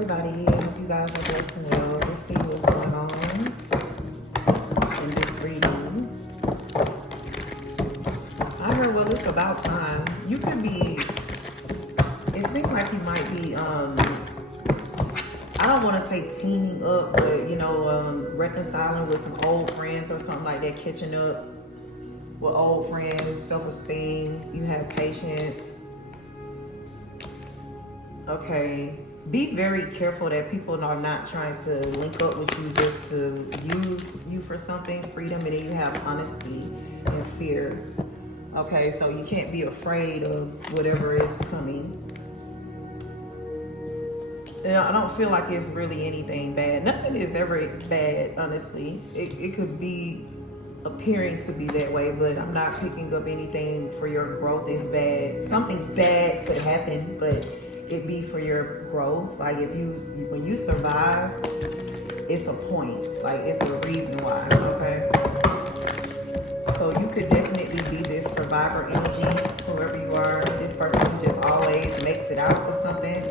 everybody. I hope you guys are blessed and well. Let's see what's going on in this reading. I heard, well, it's about time. You could be, it seems like you might be, I don't want to say teaming up, but, you know, reconciling with some old friends or something like that, catching up with old friends, self-esteem, you have patience. Okay. Be very careful that people are not trying to link up with you just to use you for something. Freedom, and then you have honesty and fear. Okay, so you can't be afraid of whatever is coming. And I don't feel like it's really anything bad. Nothing is ever bad, honestly. It could be appearing to be that way, but I'm not picking up anything for your growth is bad. Something bad could happen, but it be for your growth. Like when you survive, it's a point. Like it's a reason why, okay? So you could definitely be this survivor energy, whoever you are, this person who just always makes it out of something.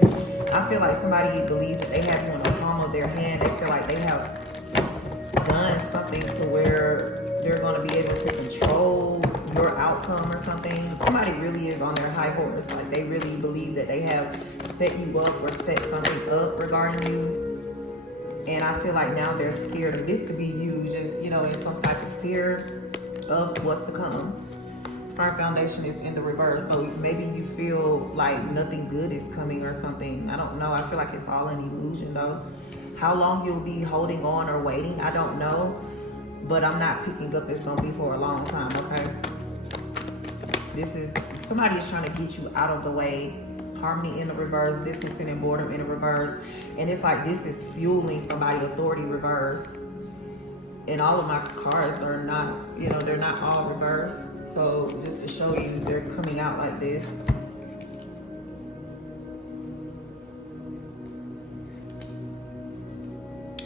I feel like somebody believes that they have you in the palm of their hand. They feel like they have done something to where they're going to be able to control your outcome or something. Somebody really is on their high horse. Like they really believe that they have set you up or set something up regarding you. And I feel like now they're scared of this. Could be you just, you know, in some type of fear of what's to come. Fire foundation is in the reverse. So maybe you feel like nothing good is coming or something. I don't know. I feel like it's all an illusion though. How long you'll be holding on or waiting, I don't know. But I'm not picking up it's gonna be for a long time, okay? This is, somebody is trying to get you out of the way. Harmony in the reverse, discontent and boredom in the reverse. And it's like this is fueling somebody, authority reverse. And all of my cards are not, you know, they're not all reversed. So just to show you, they're coming out like this.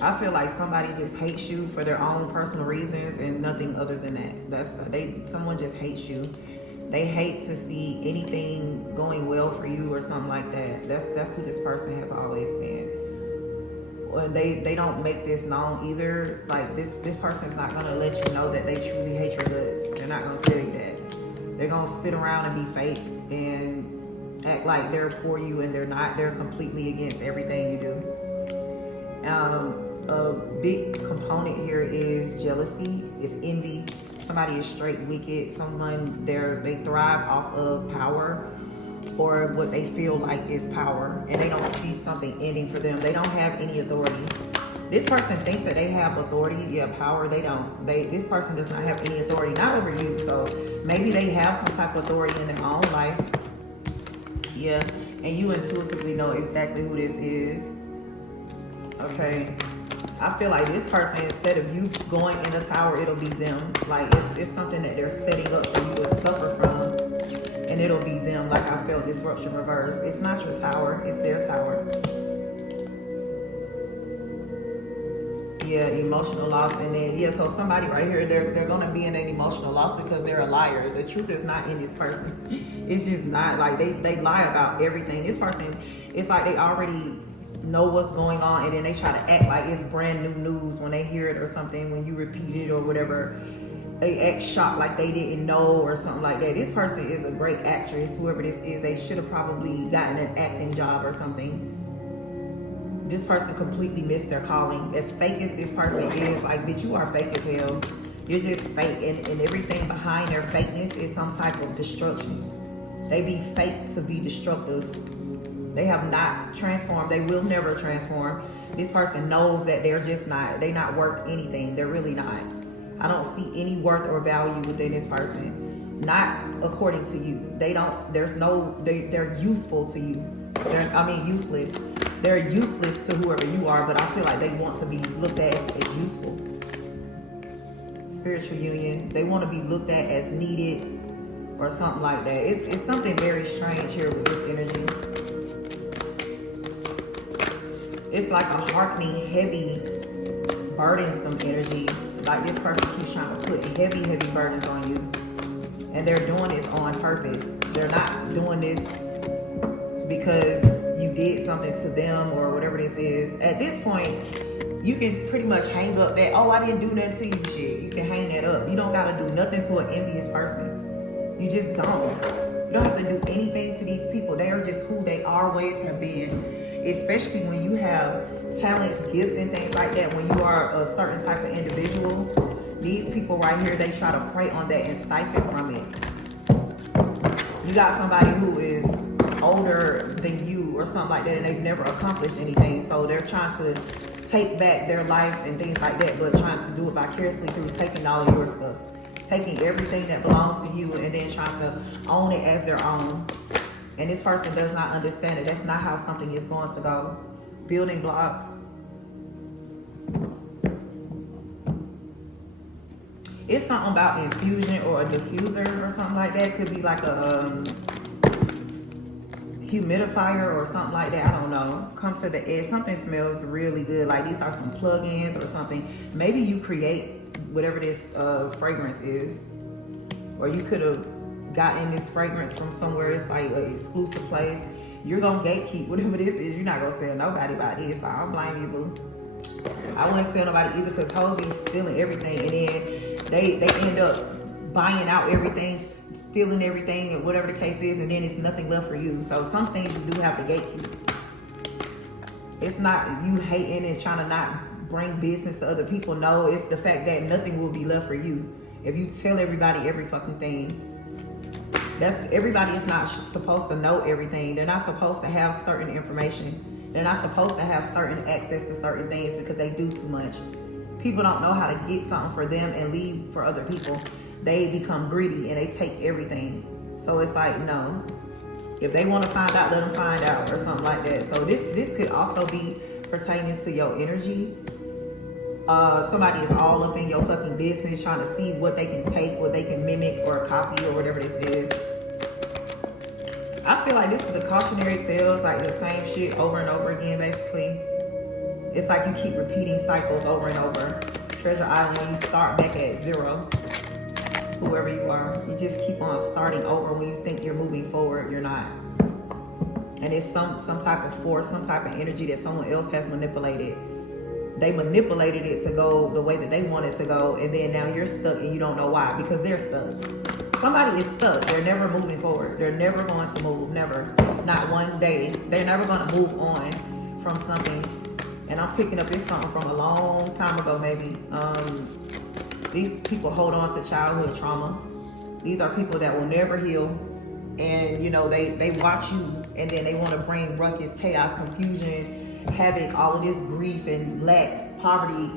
I feel like somebody just hates you for their own personal reasons and nothing other than that. Someone just hates you. They hate to see anything going well for you or something like that. That's who this person has always been. And they don't make this known either. Like this person's not gonna let you know that they truly hate your guts. They're not gonna tell you that. They're gonna sit around and be fake and act like they're for you and they're not. They're completely against everything you do. A big component here is jealousy, it's envy. Somebody is straight wicked. Someone they thrive off of power or what they feel like is power, and they don't see something ending for them. They don't have any authority. This person thinks that they have authority, yeah, power. They don't. This person does not have any authority, not over you. So maybe they have some type of authority in their own life. Yeah, and you intuitively know exactly who this is. Okay. I feel like this person, instead of you going in the tower, it'll be them. Like it's something that they're setting up for you to suffer from, and it'll be them. Like I felt disruption reverse. It's not your tower, it's their tower. Yeah, emotional loss. And then yeah, so somebody right here, they're gonna be in an emotional loss because they're a liar. The truth is not in this person. It's just not. Like they lie about everything. This person, it's like they already know what's going on, and then they try to act like it's brand new news when they hear it or something. When you repeat it or whatever, they act shocked like they didn't know or something like that. This person is a great actress. Whoever this is, they should have probably gotten an acting job or something. This person completely missed their calling. As fake as this person is, like, bitch, you are fake as hell. You're just fake, and everything behind their fakeness is some type of destruction. They be fake to be destructive. They have not transformed. They will never transform. This person knows that they're just not, they not worth anything. They're really not. I don't see any worth or value within this person. Not according to you. They're useful to you. Useless. They're useless to whoever you are, but I feel like they want to be looked at as useful. Spiritual union. They want to be looked at as needed or something like that. It's something very strange here with this energy. It's like a hardening, heavy, burdensome energy. Like this person keeps trying to put heavy, heavy burdens on you. And they're doing this on purpose. They're not doing this because you did did something to them or whatever this is, at this point, you can pretty much hang up that, oh, I didn't do nothing to you shit. You can hang that up. You don't gotta do nothing to an envious person. You just don't. You don't have to do anything to these people. They are just who they always have been. Especially when you have talents, gifts, and things like that. When you are a certain type of individual, these people right here, they try to prey on that and siphon from it. You got somebody who is older than you or something like that, and they've never accomplished anything. So they're trying to take back their life and things like that, but trying to do it vicariously through taking all your stuff. Taking everything that belongs to you and then trying to own it as their own. And this person does not understand it. That's not how something is going to go. Building blocks. It's something about infusion or a diffuser or something like that. It could be like a humidifier or something like that. I don't know. Comes to the edge. Something smells really good. Like these are some plugins or something. Maybe you create whatever this fragrance is. Or you could have gotten this fragrance from somewhere. It's like an exclusive place. You're gonna gatekeep whatever this is. You're not gonna tell nobody about this. So I don't blame you, boo. I wouldn't tell nobody either, because hoes be stealing everything, and then they end up buying out everything, stealing everything, or whatever the case is, and then it's nothing left for you. So some things you do have to gatekeep. It's not you hating and trying to not bring business to other people. No, it's the fact that nothing will be left for you if you tell everybody every fucking thing. Everybody is not supposed to know everything. They're not supposed to have certain information. They're not supposed to have certain access to certain things because they do too much. People don't know how to get something for them and leave for other people. They become greedy and they take everything. So it's like, no. If they want to find out, let them find out or something like that. So this could also be pertaining to your energy. Somebody is all up in your fucking business trying to see what they can take, what they can mimic or copy or whatever this is. I feel like this is a cautionary tale. It's like the same shit over and over again, basically. It's like you keep repeating cycles over and over. Treasure Island, when you start back at zero, whoever you are, you just keep on starting over. When you think you're moving forward, you're not. And it's some type of force, some type of energy that someone else has manipulated. They manipulated it to go the way that they want it to go, and then now you're stuck and you don't know why, because they're stuck. Somebody is stuck. They're never moving forward. They're never going to move. Never. Not one day. They're never going to move on from something. And I'm picking up this something from a long time ago, maybe. These people hold on to childhood trauma. These are people that will never heal. And, you know, they watch you, and then they want to bring ruckus, chaos, confusion, havoc, all of this grief and lack, poverty,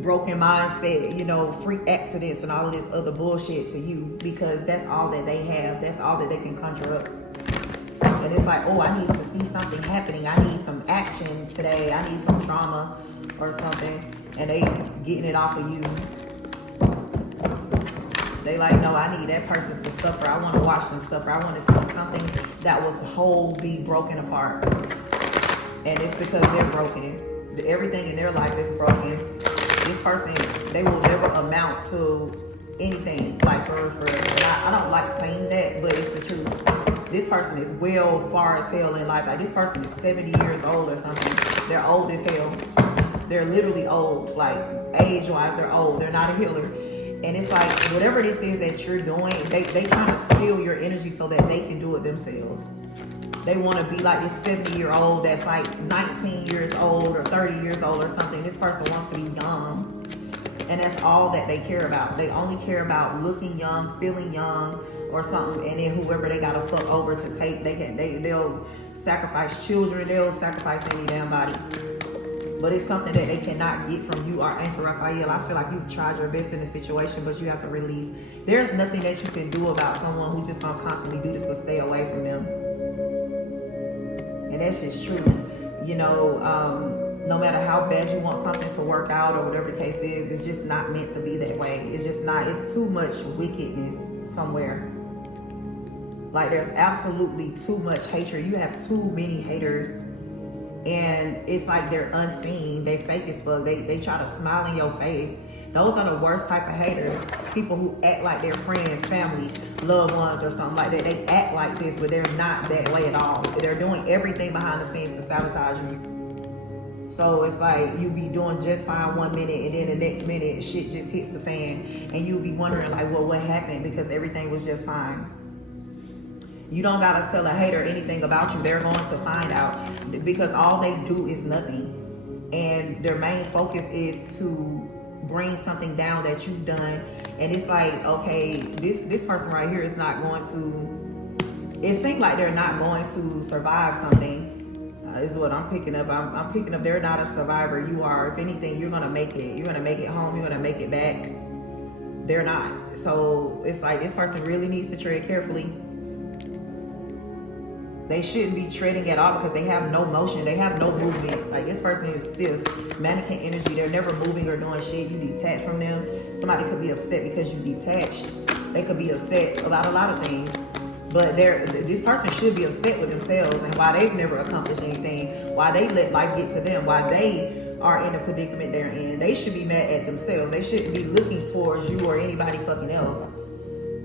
broken mindset, you know, freak accidents and all of this other bullshit to you, because that's all that they have. That's all that they can conjure up. And it's like, oh, I need to see something happening. I need some action today. I need some trauma or something. And they getting it off of you. They like, no, I need that person to suffer. I want to watch them suffer. I want to see something that was whole be broken apart. And it's because they're broken. Everything in their life is broken. This person, they will never amount to anything. Like, for real. And I don't like saying that, but it's the truth. This person is well far as hell in life. Like, this person is 70 years old or something. They're old as hell. They're literally old. Like, age-wise, they're old. They're not a healer. And it's like, whatever this is that you're doing, they trying to steal your energy so that they can do it themselves. They want to be like this 70-year-old that's like 19 years old or 30 years old or something. This person wants to be young. And that's all that they care about. They only care about looking young, feeling young or something. And then whoever they got to fuck over to take, they'll sacrifice children. They'll sacrifice any damn body. But it's something that they cannot get from you or Angel Raphael. I feel like you've tried your best in this situation, but you have to release. There's nothing that you can do about someone who's just going to constantly do this, but stay away from them. And that's just true. You know, no matter how bad you want something to work out or whatever the case is, it's just not meant to be that way. It's just not. It's too much wickedness somewhere. Like, there's absolutely too much hatred. You have too many haters. And it's like they're unseen. They fake as fuck. They try to smile in your face. The Those are the worst type of haters. People who act like their friends, family, loved ones, or something like that. They act like this, but they're not that way at all. They're doing everything behind the scenes to sabotage you. So it's like you be doing just fine 1 minute, and then the next minute shit just hits the fan, and you'll be wondering like, well, what happened? Because everything was just fine. You don't gotta tell a hater anything about you. They're going to find out, because all they do is nothing, and their main focus is to bring something down that you've done. And it's like, okay, this person right here is not going to, it seems like they're not going to survive something, is what I'm picking up. I'm picking up they're not a survivor. You are. If anything, you're gonna make it. You're gonna make it home. You're gonna make it back. They're not. So it's like this person really needs to tread carefully. They shouldn't be treading at all, because they have no motion. They have no movement. Like, this person is stiff. Mannequin energy. They're never moving or doing shit. You detach from them. Somebody could be upset because you detached. They could be upset about a lot of things. But this person should be upset with themselves and why they've never accomplished anything. Why they let life get to them. Why they are in the predicament they're in. They should be mad at themselves. They shouldn't be looking towards you or anybody fucking else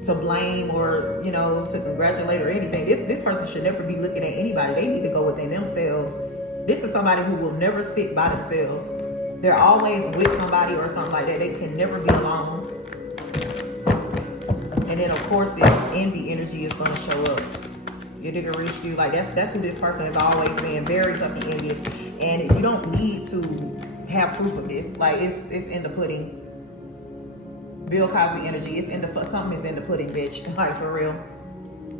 to blame or, you know, to congratulate or anything. This person should never be looking at anybody. They need to go within themselves. This is somebody who will never sit by themselves. They're always with somebody or something like that. They can never be alone. And then of course this envy energy is gonna show up. Your nigga reached you. Like that's who this person has always been. Very fucking envious. And you don't need to have proof of this. Like it's in the pudding. Bill Cosby energy. It's in the something is in the pudding, bitch. Like for real.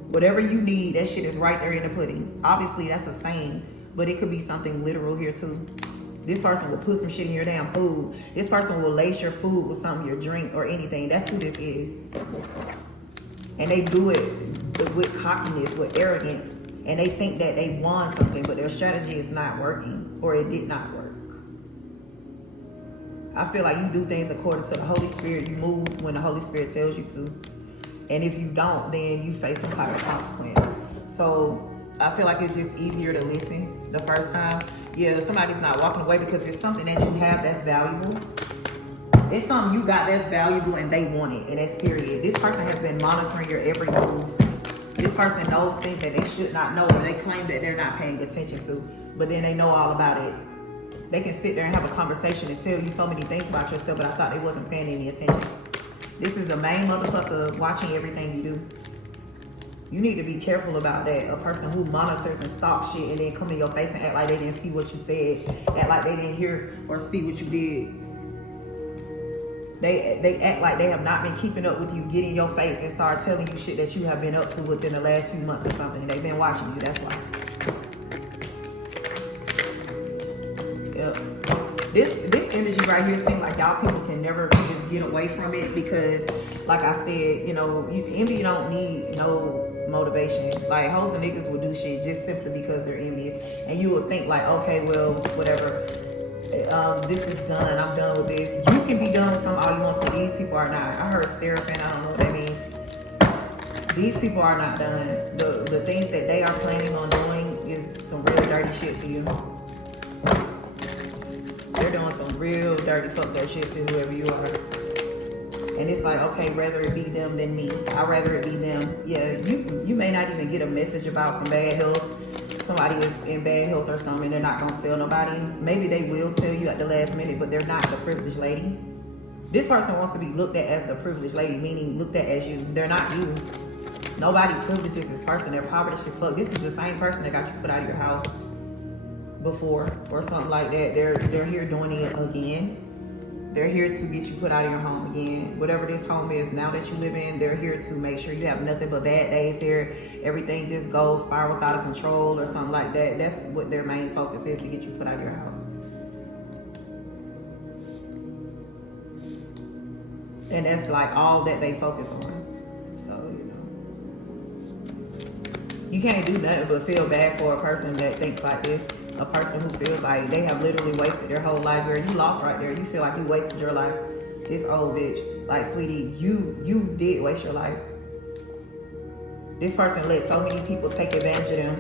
Whatever you need, that shit is right there in the pudding. Obviously that's a saying, but it could be something literal here too. This person will put some shit in your damn food. This person will lace your food with something, your drink or anything. That's who this is. And they do it with cockiness, with arrogance. And they think that they won something, but their strategy is not working, or it did not work. I feel like you do things according to the Holy Spirit. You move when the Holy Spirit tells you to. And if you don't, then you face some type of consequence. So I feel like it's just easier to listen the first time. Yeah, somebody's not walking away because it's something that you have that's valuable. It's something you got that's valuable and they want it, and that's period. This person has been monitoring your every move. This person knows things that they should not know, and they claim that they're not paying attention to, but then they know all about it. They can sit there and have a conversation and tell you so many things about yourself, but I thought they wasn't paying any attention. This is the main motherfucker watching everything you do. You need to be careful about that. A person who monitors and stalks shit and then come in your face and act like they didn't see what you said, act like they didn't hear or see what you did. They act like they have not been keeping up with you, get in your face and start telling you shit that you have been up to within the last few months or something. They've been watching you, that's why. Yep. This energy right here seems like y'all people can never just get away from it, because like I said, you know, envy don't need no motivation. Like hoes and niggas will do shit just simply because they're envious, and you will think like, okay, well, whatever, this is done, I'm done with this. You can be done with something all you want to. These people are not. I heard Seraphim, I don't know what that means. These people are not done. The things that they are planning on doing is some real dirty shit to you. They're doing some real dirty fucked up shit to whoever you are. And it's like, okay, rather it be them than me. I'd rather it be them. Yeah, you may not even get a message about some bad health. Somebody is in bad health or something, they're not gonna tell nobody. Maybe they will tell you at the last minute, but they're not the privileged lady. This person wants to be looked at as the privileged lady, meaning looked at as you. They're not you. Nobody privileges this person. They're poverty as fuck. This is the same person that got you put out of your house before or something like that. They're here doing it again. They're here to get you put out of your home again. Whatever this home is now that you live in, they're here to make sure you have nothing but bad days here. Everything just goes spirals out of control or something like that. That's what their main focus is, to get you put out of your house. And that's like all that they focus on. So, you know. You can't do nothing but feel bad for a person that thinks like this. A person who feels like they have literally wasted their whole life. Girl, you lost right there. You feel like you wasted your life. This old bitch. Like, sweetie, you did waste your life. This person let so many people take advantage of them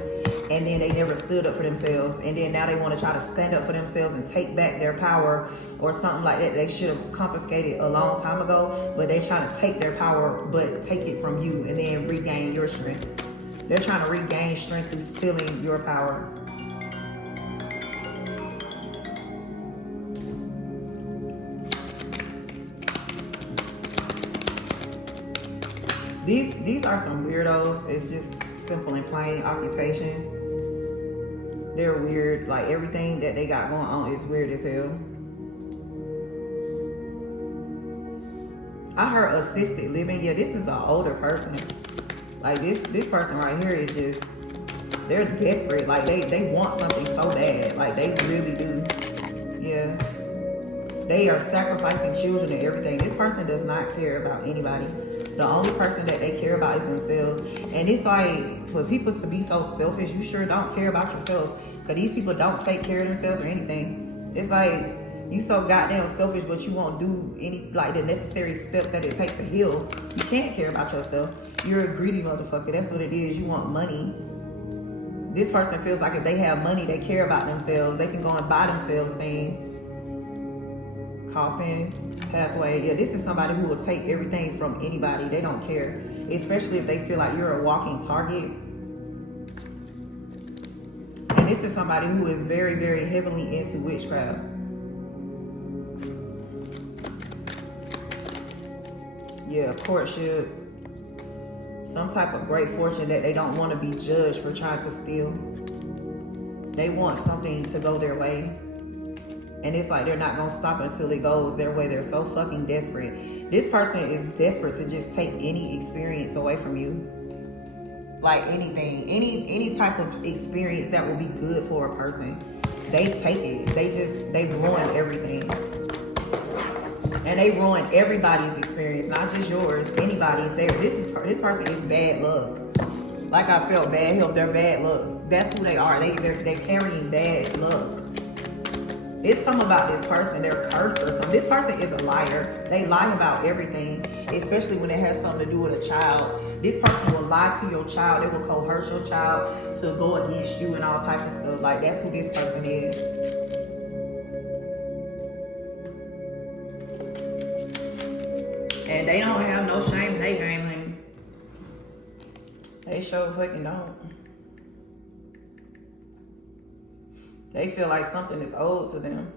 and then they never stood up for themselves, and then now they want to try to stand up for themselves and take back their power or something like that they should have confiscated a long time ago, but they're trying to take their power but take it from you and then regain your strength. They're trying to regain strength through stealing your power. These are some weirdos. It's just simple and plain occupation. They're weird. Like, everything that they got going on is weird as hell. I heard assisted living. Yeah, this is an older person. Like, this person right here is just, they're desperate. Like, they want something so bad. Like, they really do. Yeah. They are sacrificing children and everything. This person does not care about anybody. The only person that they care about is themselves. And it's like, for people to be so selfish, you sure don't care about yourself. Because these people don't take care of themselves or anything. It's like, you so goddamn selfish, but you won't do any, like, the necessary steps that it takes to heal. You can't care about yourself. You're a greedy motherfucker. That's what it is. You want money. This person feels like if they have money, they care about themselves. They can go and buy themselves things. Coffin, pathway. Yeah, this is somebody who will take everything from anybody. They don't care. Especially if they feel like you're a walking target. And this is somebody who is very, very heavily into witchcraft. Yeah, courtship. Some type of great fortune that they don't want to be judged for trying to steal. They want something to go their way. And it's like they're not going to stop until it goes their way. They're so fucking desperate. This person is desperate to just take any experience away from you. Like anything. Any type of experience that will be good for a person. They take it. They ruin everything. And they ruin everybody's experience. Not just yours. Anybody's. This person is bad luck. Like I felt bad help. They're bad luck. That's who they are. They're carrying bad luck. It's something about this person. They're cursed or something. This person is a liar. They lie about everything, especially when it has something to do with a child. This person will lie to your child. They will coerce your child to go against you and all type of stuff. Like, that's who this person is. And they don't have no shame in their game, honey. They sure fucking don't. They feel like something is owed to them.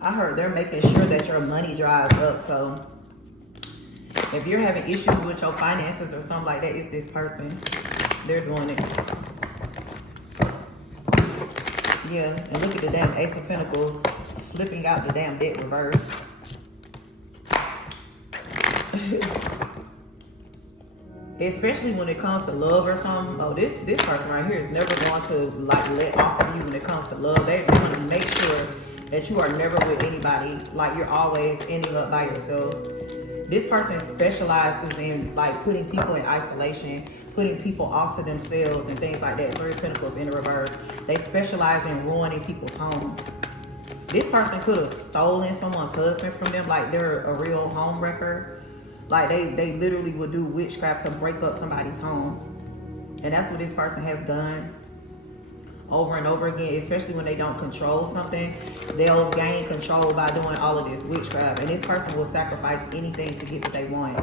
I heard they're making sure that your money dries up, so if you're having issues with your finances or something like that, it's this person. They're doing it. Yeah, and look at the damn Ace of Pentacles flipping out the damn deck reverse. Especially when it comes to love or something. Oh, this person right here is never going to like let off of you when it comes to love. They're going to make sure that you are never with anybody. Like, you're always ending up by yourself. This person specializes in like putting people in isolation, putting people off to themselves and things like that. Three of Pentacles in the reverse. They specialize in ruining people's homes. This person could have stolen someone's husband from them, like they're a real home wrecker. Like they literally would do witchcraft to break up somebody's home. And that's what this person has done over and over again, especially when they don't control something. They'll gain control by doing all of this witchcraft. And this person will sacrifice anything to get what they want.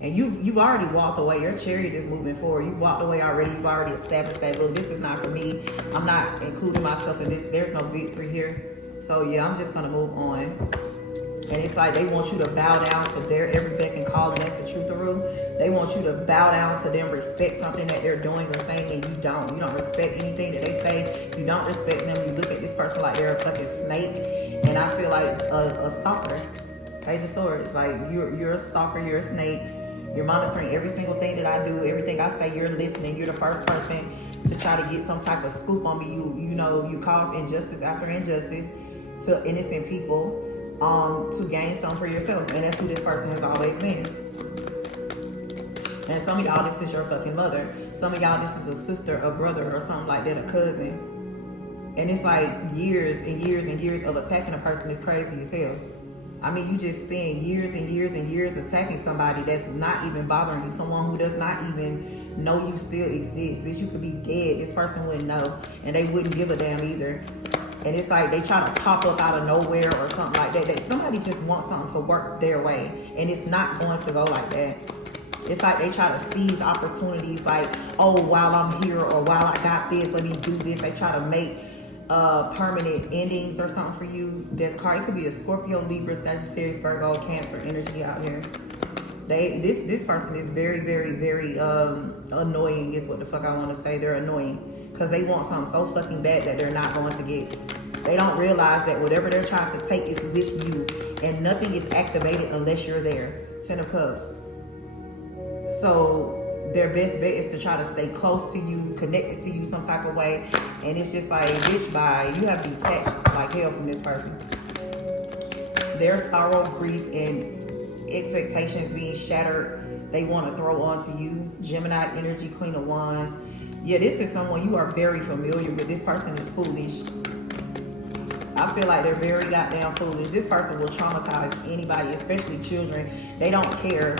And you've already walked away. Your chariot is moving forward. You've walked away already. You've already established that, look, this is not for me. I'm not including myself in this. There's no victory here. So yeah, I'm just going to move on. And it's like they want you to bow down to their every beck and call, and that's the truth, Aru. They want you to bow down to them, respect something that they're doing or saying, and you don't. You don't respect anything that they say. You don't respect them. You look at this person like they're a fucking snake. And I feel like a stalker. Page of Swords. Like, you're a stalker. You're a snake. You're monitoring every single thing that I do. Everything I say, you're listening. You're the first person to try to get some type of scoop on me. You know, you cause injustice after injustice to innocent people. To gain something for yourself, and that's who this person has always been. And some of y'all, this is your fucking mother. Some of y'all, this is a sister, a brother, or something like that, a cousin. And it's like years and years and years of attacking a person is crazy as hell. I mean, you just spend years and years and years attacking somebody that's not even bothering you. Someone who does not even know you still exist. Bitch, you could be dead. This person wouldn't know. And they wouldn't give a damn either. And it's like they try to pop up out of nowhere or something like that. That somebody just wants something to work their way. And it's not going to go like that. It's like they try to seize opportunities like, oh, while I'm here or while I got this, let me do this. They try to make permanent endings or something for you. That card, it could be a Scorpio, Libra, Sagittarius, Virgo, Cancer energy out here. This person is very, very, very annoying is what the fuck I want to say. They're annoying because they want something so fucking bad that they're not going to get. They don't realize that whatever they're trying to take is with you and nothing is activated unless you're there. Ten of Cups. So their best bet is to try to stay close to you, connected to you some type of way. And it's just like, bitch, bye. You have detached like hell from this person. Their sorrow, grief, and expectations being shattered, they want to throw onto you. Gemini energy, Queen of Wands. Yeah, this is someone you are very familiar with. This person is foolish. I feel like they're very goddamn foolish. This person will traumatize anybody, especially children. They don't care.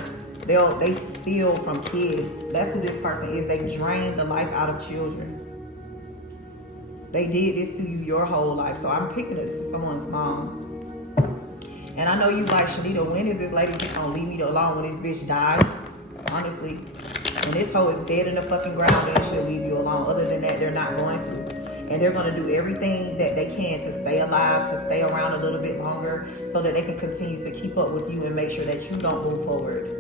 They steal from kids. That's who this person is. They drain the life out of children. They did this to you your whole life. So I'm picking it to someone's mom. And I know you like, Shanita, when is this lady just gonna leave me alone when this bitch died? Honestly. When this hoe is dead in the fucking ground, they should leave you alone. Other than that, they're not going to. And they're going to do everything that they can to stay alive, to stay around a little bit longer so that they can continue to keep up with you and make sure that you don't move forward.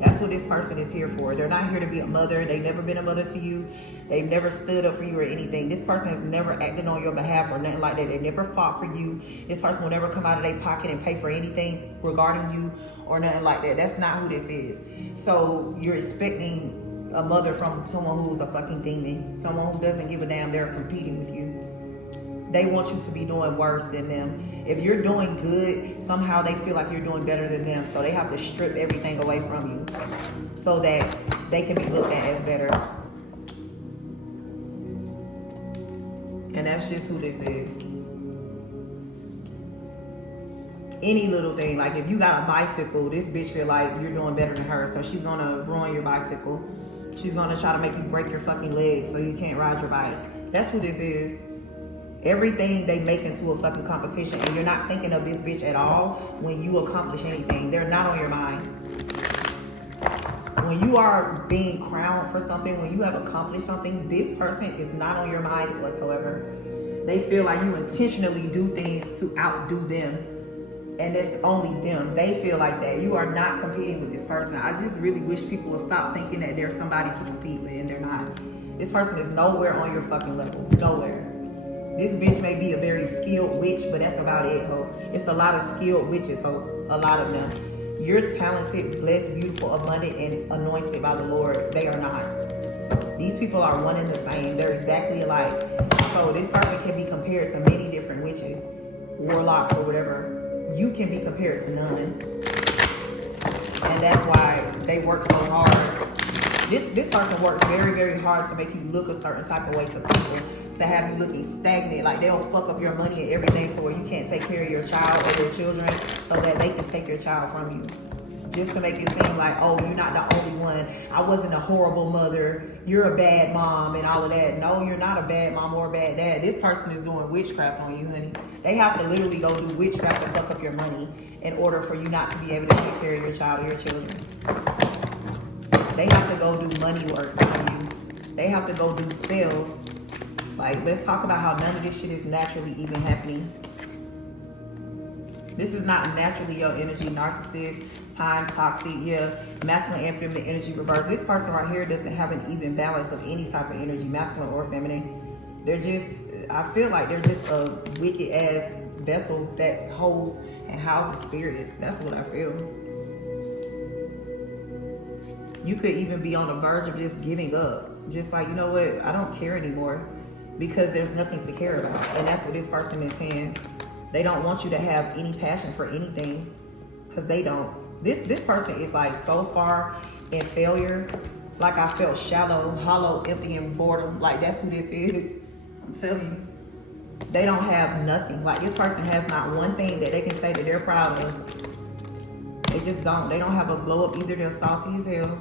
That's what this person is here for. They're not here to be a mother. They've never been a mother to you. They've never stood up for you or anything. This person has never acted on your behalf or nothing like that. They never fought for you. This person will never come out of their pocket and pay for anything regarding you or nothing like that. That's not who this is. So you're expecting a mother from someone who's a fucking demon. Someone who doesn't give a damn. They're competing with you. They want you to be doing worse than them. If you're doing good, somehow they feel like you're doing better than them. So they have to strip everything away from you so that they can be looked at as better. And that's just who this is. Any little thing, like if you got a bicycle, this bitch feel like you're doing better than her. So she's gonna ruin your bicycle. She's gonna try to make you break your fucking legs so you can't ride your bike. That's who this is. Everything they make into a fucking competition, and you're not thinking of this bitch at all when you accomplish anything. They're not on your mind. When you are being crowned for something, when you have accomplished something, this person is not on your mind whatsoever. They feel like you intentionally do things to outdo them, and it's only them. They feel like that. You are not competing with this person. I just really wish people would stop thinking that there's somebody to compete with, and they're not. This person is nowhere on your fucking level. Nowhere. This bitch may be a very skilled witch, but that's about it, ho. It's a lot of skilled witches, ho. A lot of them. You're talented, blessed, beautiful, abundant, and anointed by the Lord. They are not. These people are one and the same. They're exactly alike. So this person can be compared to many different witches, warlocks, or whatever. You can be compared to none. And that's why they work so hard. This person works very, very hard to make you look a certain type of way to people. To have you looking stagnant, like they'll fuck up your money and everything to where you can't take care of your child or your children so that they can take your child from you. Just to make it seem like, oh, you're not the only one. I wasn't a horrible mother. You're a bad mom and all of that. No, you're not a bad mom or a bad dad. This person is doing witchcraft on you, honey. They have to literally go do witchcraft and fuck up your money in order for you not to be able to take care of your child or your children. They have to go do money work on you. They have to go do spells. Like, let's talk about how none of this shit is naturally even happening. This is not naturally your energy. Narcissist, time, toxic, yeah. Masculine and feminine energy reverse. This person right here doesn't have an even balance of any type of energy, masculine or feminine. They're just, I feel like they're just a wicked ass vessel that holds and houses spirits. That's what I feel. You could even be on the verge of just giving up. Just like, you know what, I don't care anymore. Because there's nothing to care about. And that's what this person is saying. They don't want you to have any passion for anything. Because they don't. This person is like so far and failure. Like I felt shallow, hollow, empty, and boredom. Like that's who this is. I'm telling you. They don't have nothing. Like this person has not one thing that they can say that they're proud of. They just don't. They don't have a glow up either. They're saucy as hell.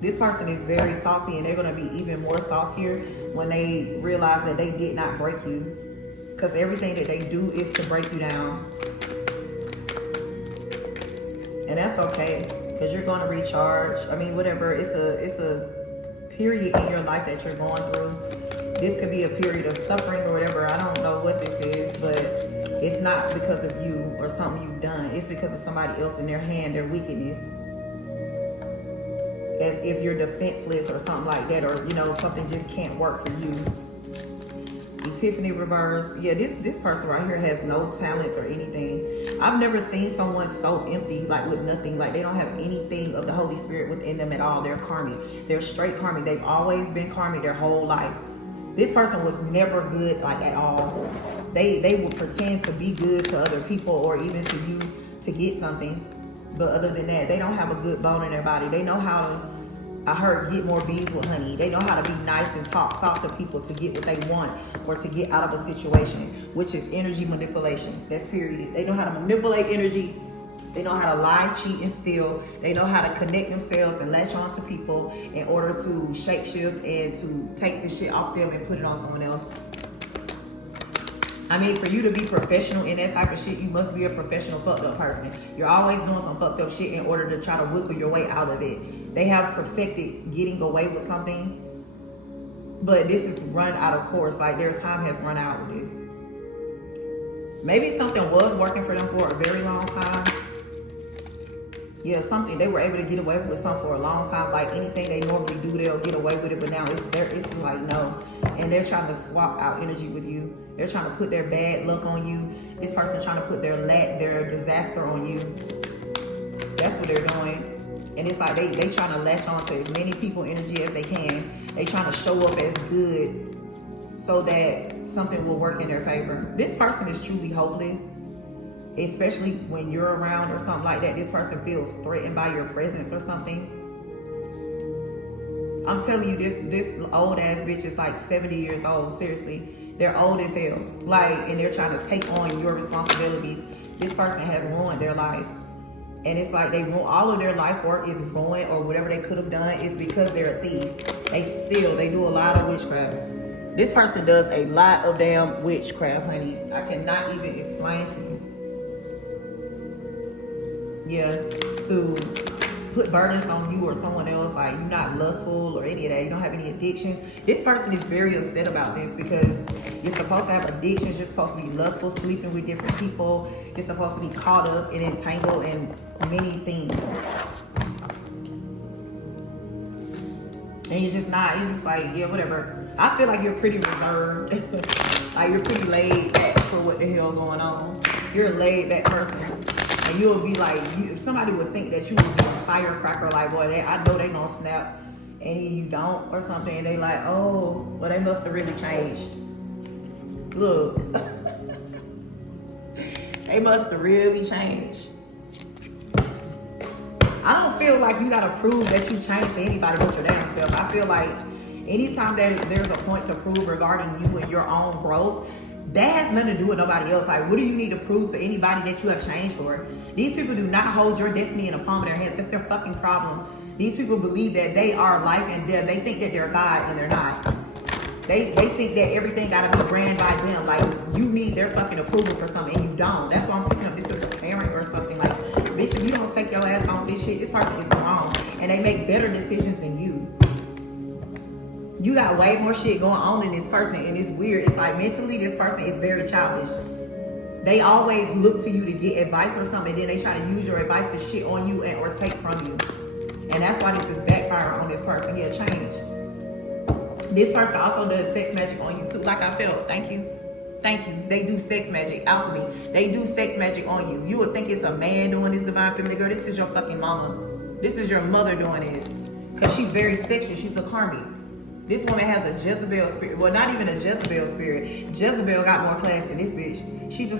This person is very saucy, and they're going to be even more saucier when they realize that they did not break you. Because everything that they do is to break you down. And that's okay. Because you're going to recharge. I mean, whatever. It's a period in your life that you're going through. This could be a period of suffering or whatever. I don't know what this is, but it's not because of you or something you've done. It's because of somebody else in their hand, their wickedness. As if you're defenseless or something like that, or, you know, something just can't work for you. Epiphany reverse. Yeah, this person right here has no talents or anything. I've never seen someone so empty, like with nothing. Like they don't have anything of the Holy Spirit within them at all. They're karmic. They're straight karmic. They've always been karmic their whole life. This person was never good, like at all. They will pretend to be good to other people or even to you to get something. But other than that, they don't have a good bone in their body. They know how to, I heard, get more bees with honey. They know how to be nice and talk soft to people to get what they want or to get out of a situation, which is energy manipulation. That's period. They know how to manipulate energy. They know how to lie, cheat, and steal. They know how to connect themselves and latch on to people in order to shapeshift and to take the shit off them and put it on someone else. I mean, for you to be professional in that type of shit, you must be a professional fucked up person. You're always doing some fucked up shit in order to try to wiggle your way out of it. They have perfected getting away with something, but this is run out of course. Like their time has run out with this. Maybe something was working for them for a very long time. Yeah, something they were able to get away with something for a long time. Like anything they normally do, they'll get away with it. But now it's like no, and they're trying to swap out energy with you. They're trying to put their bad luck on you. This person trying to put their disaster on you. That's what they're doing. And it's like they trying to latch on to as many people energy as they can. They trying to show up as good so that something will work in their favor. This person is truly hopeless. Especially when you're around or something like that. This person feels threatened by your presence or something. I'm telling you, this old ass bitch is like 70 years old. Seriously, they're old as hell. Like, and they're trying to take on your responsibilities. This person has ruined their life, and it's like all of their life work is ruined, or whatever they could have done is because they're a thief. They do a lot of witchcraft. This person does a lot of damn witchcraft, honey. I cannot even explain to you. Yeah, to put burdens on you or someone else, like you're not lustful or any of that, you don't have any addictions. This person is very upset about this because you're supposed to have addictions, you're supposed to be lustful, sleeping with different people, you're supposed to be caught up and entangled in many things. And you're just not, you're just like, yeah, whatever. I feel like you're pretty reserved. Like you're pretty laid back for what the hell going on. You're a laid back person. And you'll be like, somebody would think that you would be a firecracker, like, boy, I know they gonna snap, and you don't, or something, and they like, oh, well, they must have really changed. Look, they must have really changed. I don't feel like you gotta prove that you changed to anybody but your damn self. I feel like anytime there's a point to prove regarding you and your own growth, that has nothing to do with nobody else. Like, what do you need to prove to anybody that you have changed for? These people do not hold your destiny in the palm of their hands. That's their fucking problem. These people believe that they are life and death. They think that they're God, and they're not. They think that everything gotta be ran by them. Like, you need their fucking approval for something, and you don't. That's why I'm picking up this as a parent or something. Like, bitch, if you don't take your ass on this shit, this person is wrong. And they make better decisions than you. You got way more shit going on in this person, and it's weird. It's like mentally, this person is very childish. They always look to you to get advice or something, and then they try to use your advice to shit on you or take from you. And that's why this is backfire on this person. Yeah, change. This person also does sex magic on you too, like I felt. Thank you. Thank you. They do sex magic, alchemy. They do sex magic on you. You would think it's a man doing this, divine feminine girl. This is your fucking mama. This is your mother doing this. Because she's very sexual. She's a karmic. This woman has a Jezebel spirit. Well, not even a Jezebel spirit. Jezebel got more class than this bitch. She's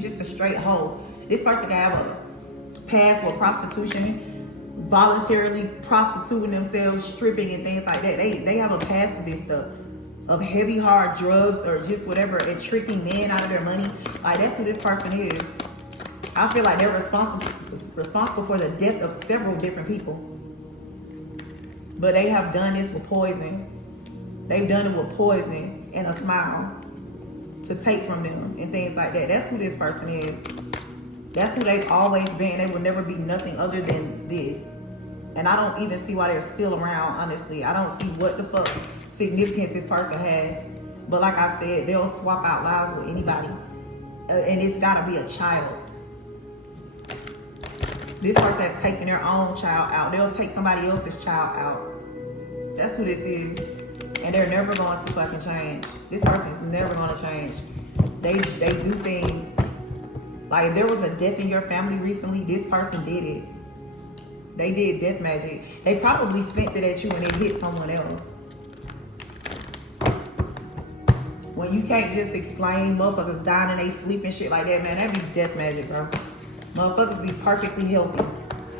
just a straight hoe. This person can have a past with prostitution, voluntarily prostituting themselves, stripping and things like that. They have a past of this stuff, of heavy hard drugs or just whatever, and tricking men out of their money. Like, that's who this person is. I feel like they're responsible for the death of several different people. But they have done this with poison. They've done it with poison and a smile to take from them and things like that. That's who this person is. That's who they've always been. They will never be nothing other than this. And I don't even see why they're still around, honestly. I don't see what the fuck significance this person has. But like I said, they'll swap out lives with anybody. And it's gotta be a child. This person has taken their own child out. They'll take somebody else's child out. That's who this is. And they're never going to fucking change. This person is never going to change. They do things. Like, if there was a death in your family recently, this person did it. They did death magic. They probably sent it at you and it hit someone else. When you can't just explain motherfuckers dying in they sleep and shit like that, man, that be death magic, bro. Motherfuckers be perfectly healthy.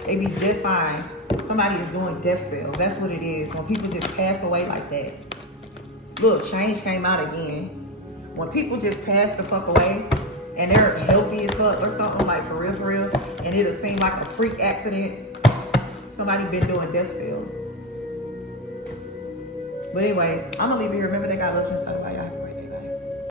They be just fine. Somebody is doing death spells. That's what it is. When people just pass away like that. Look, change came out again. When people just pass the fuck away and they're healthy as fuck or something, like for real, and it'll seem like a freak accident, somebody been doing death spells. But anyways, I'm gonna leave it here. Remember that God loves you inside of y'all.